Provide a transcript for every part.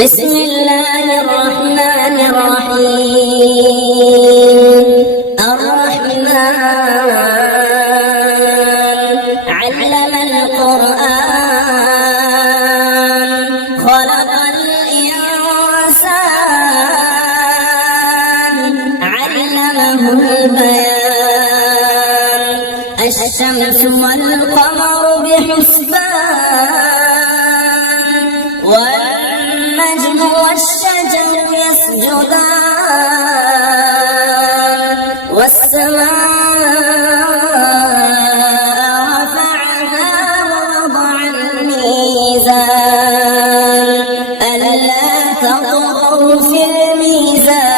بسم الله الرحمن الرحيم. الرحمن علم القرآن خلق الإنسان علمه البيان. الشمس والقمر بحسبان والنجم والشجر يسجدان والسماء رفعها ووضع الميزان ألا تطغوا في الميزان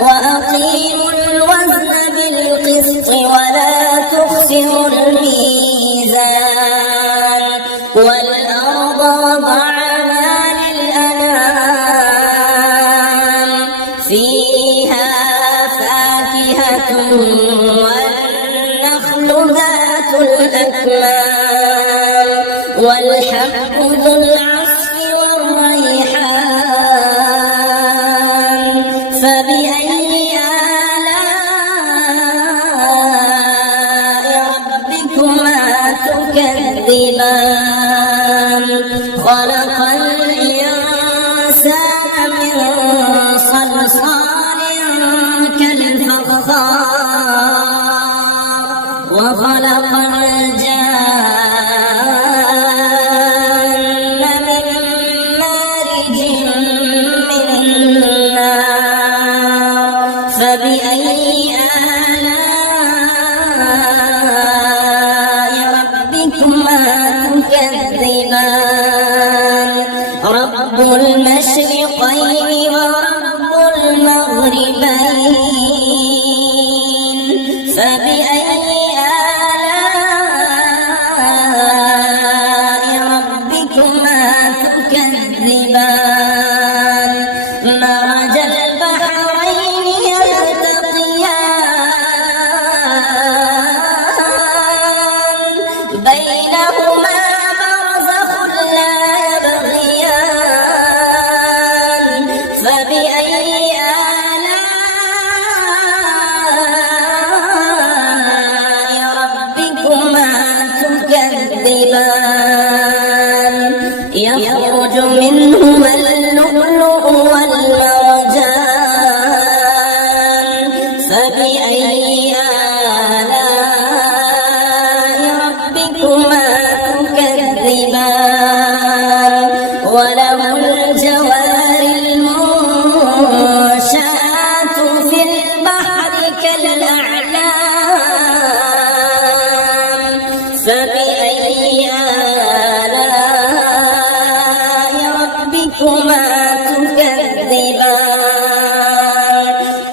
وأقيموا الوزن بالقسط ولا تخسروا الميزان والأرض وضعها للأنام فيها فاكهة والنخل ذات الأكمام والحب ذو العصف والريحان فبأي آلاء ربكما تكذبان. خلق الإنسان من صلصال كالفخار وخلق الجان من مارج من نار فبأي آلاء ربكما تكذبان. رب المشرقين ورب المغربين فبأي آلاء ربكما تكذبان. مرج البحرين يلتقيان بينهما برزخ لا يبغيان فبأي آلاء ربكما تكذبان. يخرج منهما اللؤلؤ والمرجان فبأي آلاء ربكما تكذبان. وله الجوار المنشآت في البحر كالأعلام فبأي آلاء ربكما تكذبان.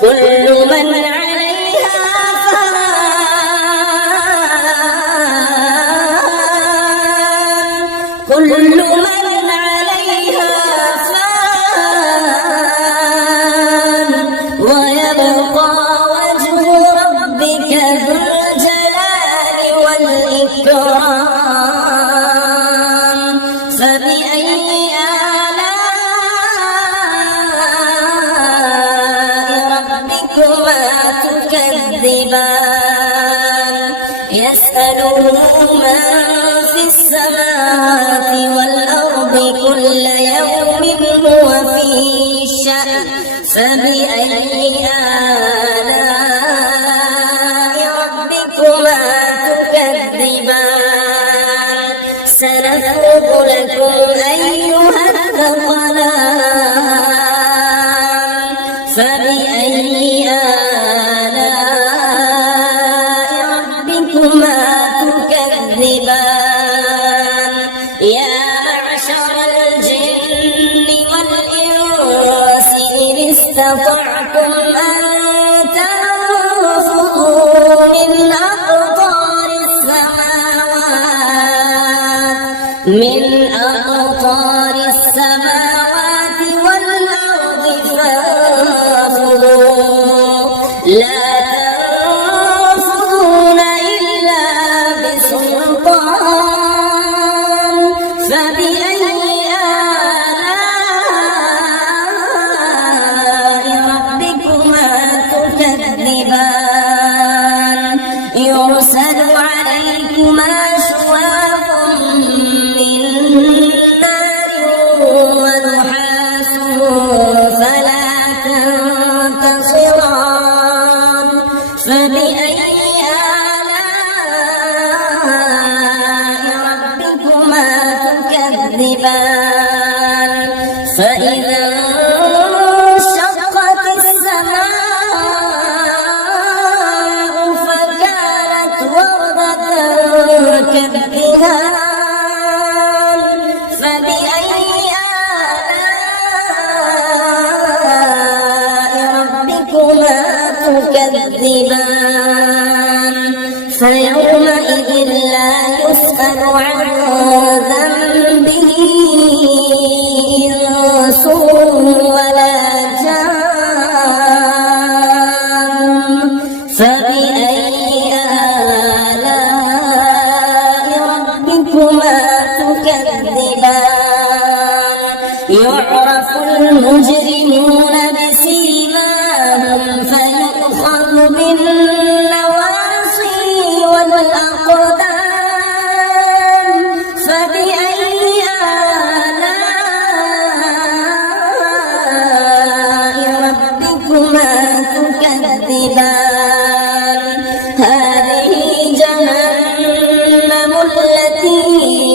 كل من عليها فان كل من عليها فان ويبقى وجه ربك ذو الجلال والإكرام فبأي آلاء ربكما تكذبان. يسأله من في السماوات والأرض كل يوم هو في شأن فبأي آلاء ربكما تكذبان. سنفرغ لكم أيها الثقلان فبأي آلاء ربكما تكذبان. يا معشر الجن والإنس إن استطعتم أن تنفذوا من أقطار السماوات والأرض فانفذوا لا تنفذون إلا بسلطان فبأي تكذبان فإذا انشقت السماء فكانت وردة كالدهان فبأي آلاء ربكما تكذبان فيومئذ لا يسأل عن ذنبه إنس ولا جان فبأي آلاء ربكما تكذبان يعرف المجرمون بسيماهم فيؤخذ بالنواصي والأقدام فبأي آلاء ربكما تكذبان هذه جهنم التي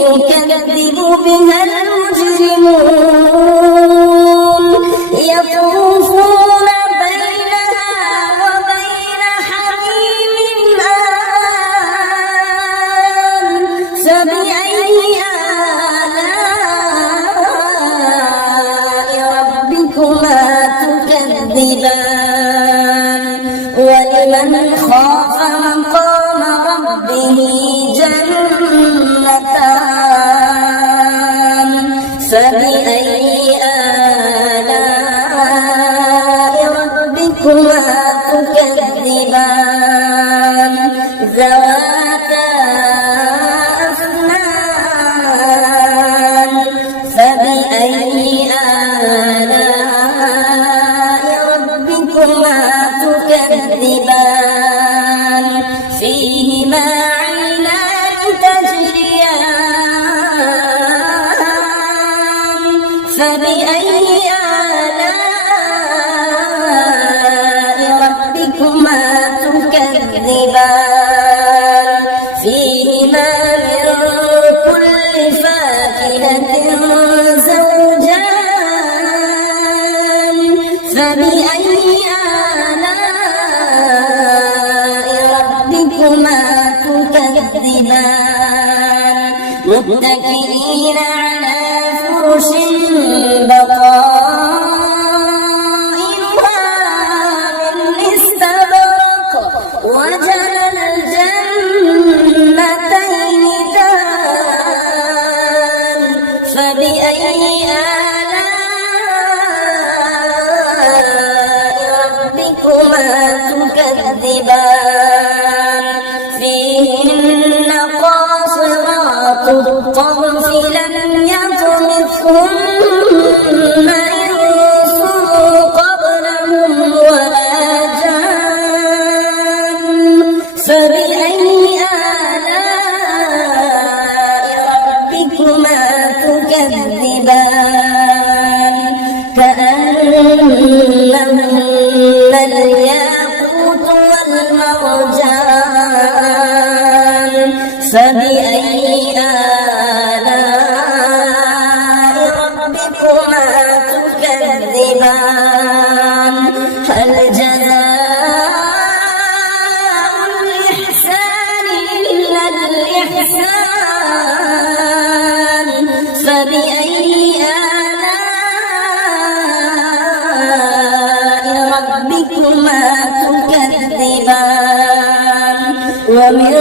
يكذب بها المجرمون يطوفون بينها وبين حميم آن فبأي آلاء ربكما تكذبان ولمن خاف مقام ربه جنتان فبأي آلاء ربكما تكذبان ذواتا أفنان فبأي آلاء ربكما تكذبان فيهما عينان تجريان فبأي آلاء ربكما تكذبان فيهما من كل فاكهة زوجان فبأي آلاء ربكما تكذبان متكئين على فرش بطائنها من استبرق وجنى الجنتين دان فبأي آلاء ربكما تكذبان فيهن قاصرات الطرف لم يطمثهن إنس قبلهم ولا جان فبأي آلاء ربكما تكذبان كأنهن الياقوت والمرجان فبأي آلاء ربكما تكذبان هل جزاء الإحسان إلا الإحسان فبأي آلاء ربكما تكذبان ومن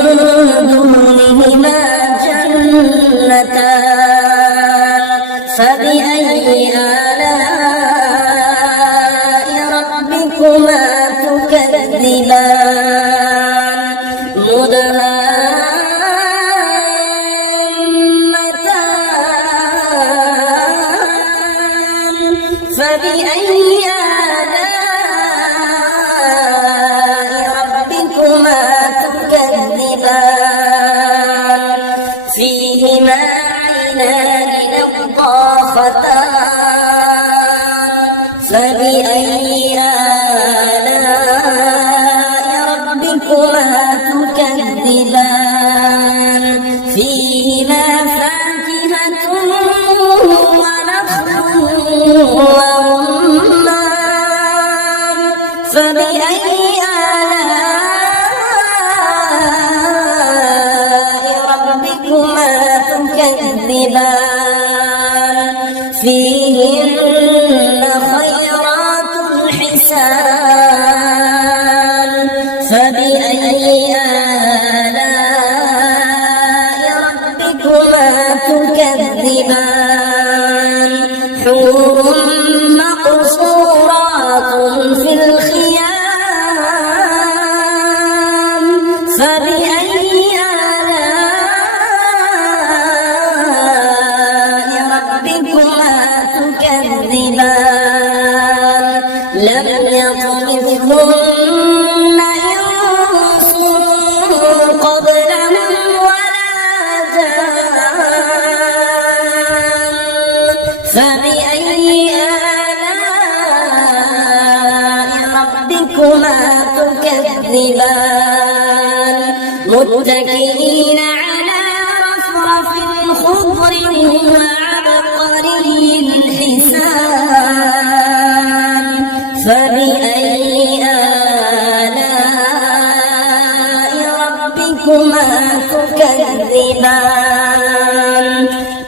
دونهما جنتان فبأي آلاء ربكما تكذبان مدهامتان فبأي آلاء ربكما تكذبان فيهما عينان نضاختان فبأي آلاء ربكما تكذبان فيهما فاكهة فيهن خيرات حسان فبأي آلاء ربكما تكذبان حور مقصورات في الخيام فبأي آلاء ربكما تكذبان لم يطمثهن إنس قبلهم ولا جان فبأي آلاء ربكما تكذبان متكئين على رفرف خضر وعبقري حسان فبأي آلاء ربكما تكذبان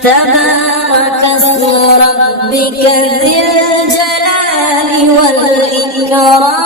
تبارك اسم ربك ذي الجلال والإكرام